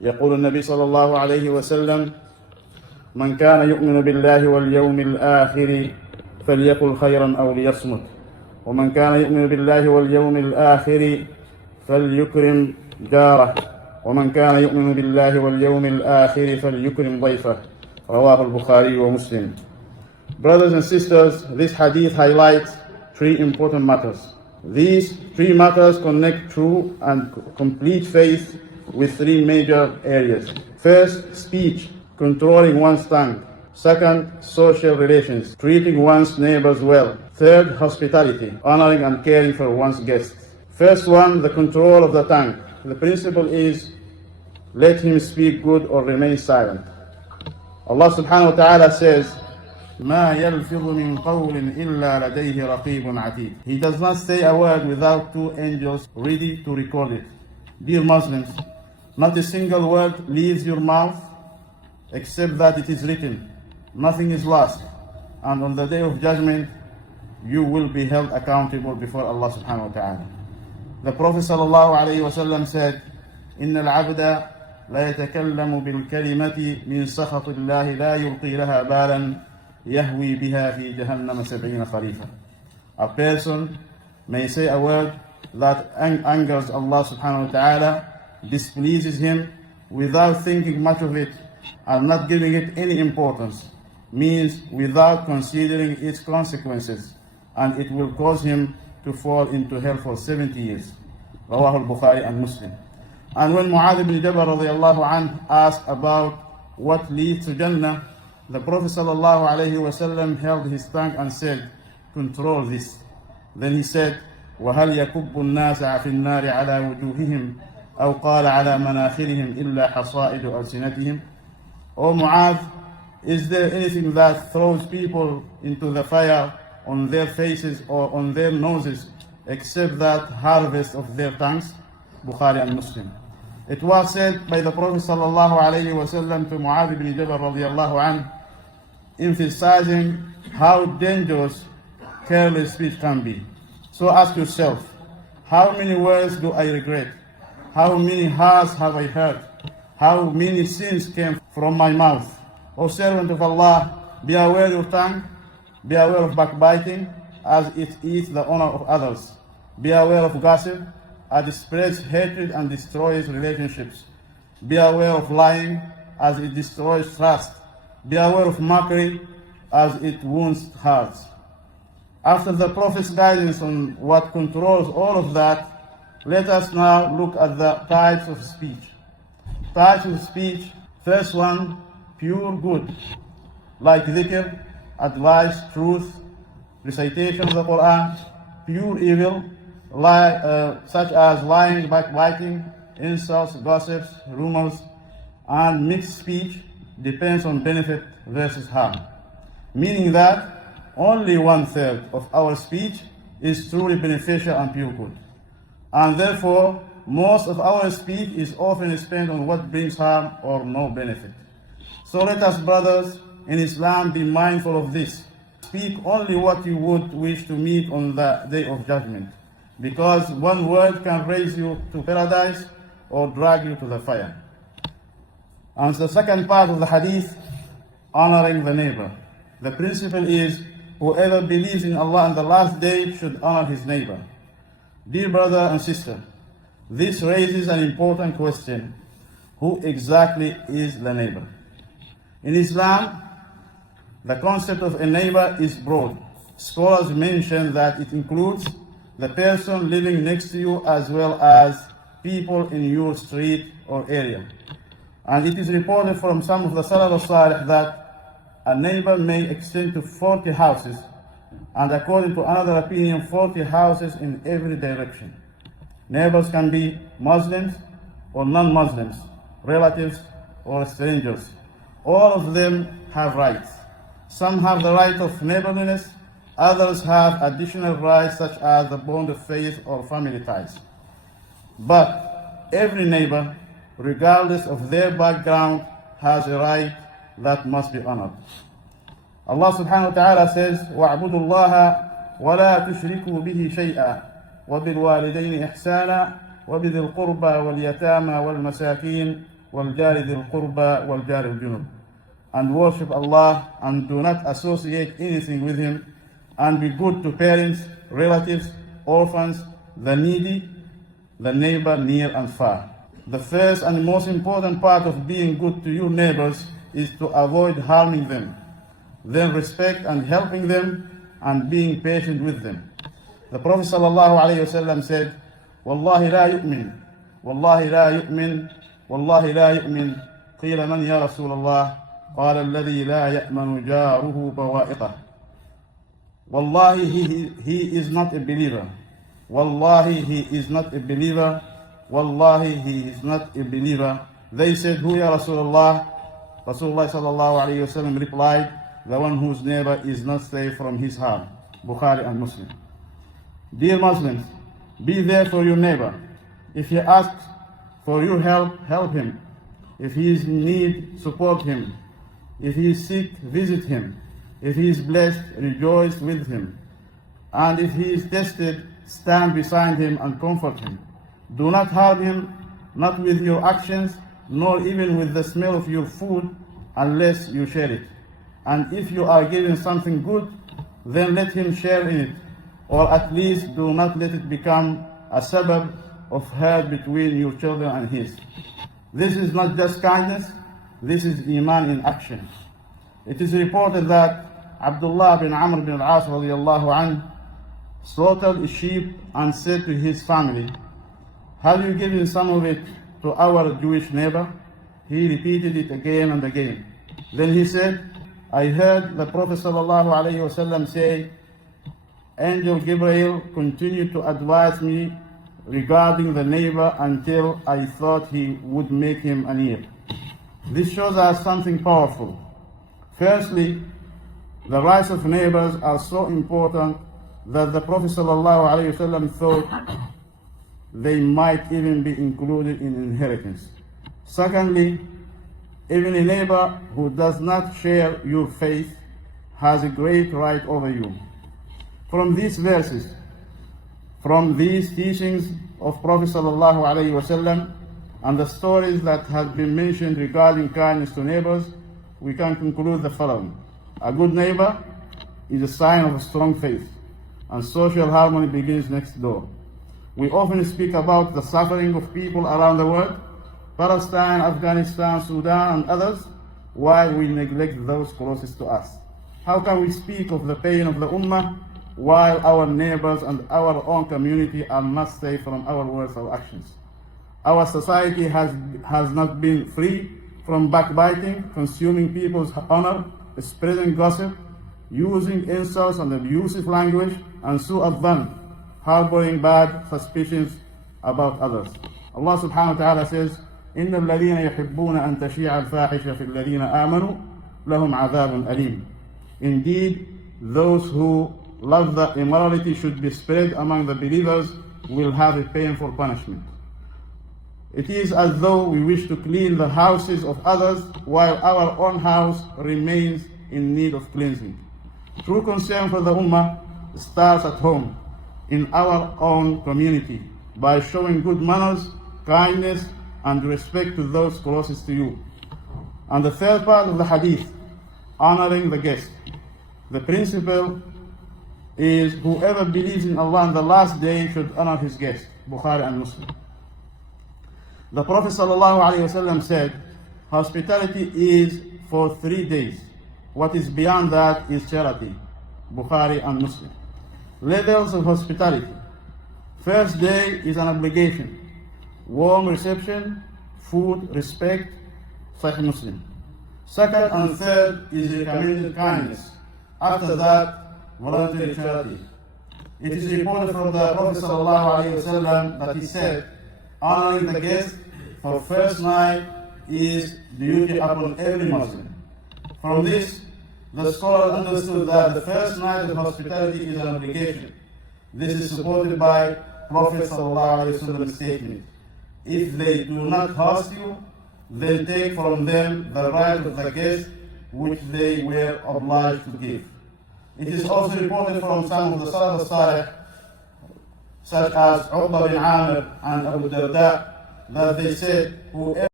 يقول النبي صلى الله عليه وسلم: من كان يؤمن بالله واليوم الآخر فليقل خيرا أو ليصمت، ومن كان يؤمن بالله واليوم الآخر فليكرم جاره، ومن كان يؤمن بالله واليوم الآخر فليكرم ضيفه. رواه البخاري ومسلم. Brothers and sisters, this hadith highlights three important matters. These three matters connect true and complete faith with three major areas. First, speech, controlling one's tongue. Second, social relations, treating one's neighbors well. Third, hospitality, honoring and caring for one's guests. First one, the control of the tongue. The principle is, let him speak good or remain silent. Allah subhanahu wa ta'ala says, ما يلفظ من قول إلا لديه رقيب عتيد. He does not say a word without two angels ready to record it. Dear Muslims, not a single word leaves your mouth except that it is written. Nothing is lost. And on the day of judgment, you will be held accountable before Allah subhanahu wa ta'ala. The Prophet sallallahu alayhi wa sallam said, إن العبد لا يتكلم بالكلمة من سخط الله لا يلقي لها بالا يهوي بها في جهنم 70 خريفا. A person may say a word that angers Allah subhanahu wa ta'ala, displeases him, without thinking much of it and not giving it any importance, means without considering its consequences, and it will cause him to fall into hell for 70 years. Rawah al-Bukhari and Muslim. And when Mu'adh ibn Jabal radiallahu anhu asked about what leads to Jannah, the Prophet sallallahu alayhi wa sallam held his tongue and said, control this. Then he said, وَهَلْ يَكُبُّ النَّاسَ فِي النَّارِ عَلَى وُجُوهِهِمْ أَوْ قَالَ عَلَى مَنَاخِرِهِمْ إِلَّا حَصَائِدُ أَلْسِنَتِهِمْ. O Mu'adh, is there anything that throws people into the fire on their faces or on their noses except that harvest of their tongues? Bukhari and Muslim. It was said by the Prophet sallallahu alayhi wa sallam to Mu'adh ibn Jabal radiallahu anhu, emphasizing how dangerous careless speech can be. So ask yourself, how many words do I regret? How many hearts have I hurt? How many sins came from my mouth? O servant of Allah, be aware of your tongue, be aware of backbiting, as it eats the honor of others. Be aware of gossip, as it spreads hatred and destroys relationships. Be aware of lying, as it destroys trust. Be aware of mockery, as it wounds hearts. After the Prophet's guidance on what controls all of that, let us now look at the types of speech. Types of speech, first one, pure good, like dhikr, advice, truth, recitation of the Quran. Pure evil, such as lying, backbiting, insults, gossips, rumors, and mixed speech depends on benefit versus harm, meaning that only 1/3 of our speech is truly beneficial and pure good, and therefore most of our speech is often spent on what brings harm or no benefit. So let us, brothers in Islam, be mindful of this. Speak only what you would wish to meet on the day of judgment, because one word can raise you to paradise or drag you to the fire. And the second part of the hadith, honoring the neighbor. The principle is, whoever believes in Allah and the last day should honor his neighbor. Dear brother and sister, this raises an important question. Who exactly is the neighbor? In Islam, the concept of a neighbor is broad. Scholars mention that it includes the person living next to you as well as people in your street or area. And it is reported from some of the Salaf al-Salih that a neighbor may extend to 40 houses, and according to another opinion, 40 houses in every direction. Neighbors can be Muslims or non-Muslims, relatives or strangers. All of them have rights. Some have the right of neighborliness, others have additional rights such as the bond of faith or family ties. But every neighbor, regardless of their background, has a right that must be honored. Allah subhanahu wa ta'ala says, وَاعْبُدُوا اللَّهَ وَلَا تُشْرِكُوا بِهِ شَيْئًا وَبِالْوَالِدَيْنِ إِحْسَانًا وَبِذِي الْقُرْبَى وَالْيَتَامَى وَالْمَسَاكِينِ والجار ذي القربى والجار الجنب. And worship Allah and do not associate anything with Him, and be good to parents, relatives, orphans, the needy, the neighbor near and far. The first and most important part of being good to your neighbors is to avoid harming them, then respect and helping them, and being patient with them. The Prophet ﷺ said, "Wallahi la yu'min, wallahi la yu'min, wallahi la yu'min." قيل من يا رسول الله؟ قال الذي لا يأمن جاره بوائقه. Wallahi, he is not a believer. Wallahi, he is not a believer. Wallahi, he is not a believer. They said, who ya Rasulullah? Rasulullah sallallahu alayhi wasallam replied, the one whose neighbor is not safe from his harm. Bukhari and Muslim. Dear Muslims, be there for your neighbor. If he asks for your help, help him. If he is in need, support him. If he is sick, visit him. If he is blessed, rejoice with him. And if he is tested, stand beside him and comfort him. Do not harm him, not with your actions, nor even with the smell of your food, unless you share it. And if you are given something good, then let him share in it, or at least do not let it become a sabab of hurt between your children and his. This is not just kindness, this is Iman in action. It is reported that Abdullah bin Amr bin al-As radiallahu anhu slaughtered a sheep and said to his family, have you given some of it to our Jewish neighbor? He repeated it again and again. Then he said, I heard the Prophet ﷺ say, Angel Gabriel continued to advise me regarding the neighbor until I thought he would make him an ear. This shows us something powerful. Firstly, the rights of neighbors are so important that the Prophet ﷺ thought they might even be included in inheritance. Secondly, even a neighbor who does not share your faith has a great right over you. From these verses, from these teachings of Prophet ﷺ and the stories that have been mentioned regarding kindness to neighbors, we can conclude the following. A good neighbor is a sign of a strong faith, and social harmony begins next door. We often speak about the suffering of people around the world, Palestine, Afghanistan, Sudan, and others, while we neglect those closest to us. How can we speak of the pain of the Ummah while our neighbors and our own community are not safe from our words or actions? Our society has not been free from backbiting, consuming people's honor, spreading gossip, using insults and abusive language, and su'adhan, harboring bad suspicions about others. Allah subhanahu wa ta'ala says, إِنَّ الَّذِينَ يُحِبُّونَ أَن تَشِيعَ الْفَاحِشَةَ فِي الَّذِينَ آمَنُوا لَهُمْ عَذَابٌ أَلِيمٌ. Indeed, those who love that immorality should be spread among the believers will have a painful punishment. It is as though we wish to clean the houses of others while our own house remains in need of cleansing. True concern for the Ummah starts at home, in our own community, by showing good manners, kindness, and respect to those closest to you. And the third part of the hadith, honoring the guest. The principle is whoever believes in Allah on the last day should honor his guest. Bukhari and Muslim. The Prophet ﷺ said, hospitality is for 3 days. What is beyond that is charity. Bukhari and Muslim. Levels of hospitality. First day is an obligation. Warm reception, food, respect, Sahih Muslim. Second and third is recommended kindness. After that, voluntary charity. It is reported from the Prophet ﷺ that he said, honoring the guest for first night is duty upon every Muslim. From this, the scholar understood that the first night of hospitality is an obligation. This is supported by Prophet ﷺ's statement. If they do not host you, then take from them the right of the guest which they were obliged to give. It is also reported from some of the Salaf Salih, such as Uqba bin Amir and Abu Darda, that they said, whoever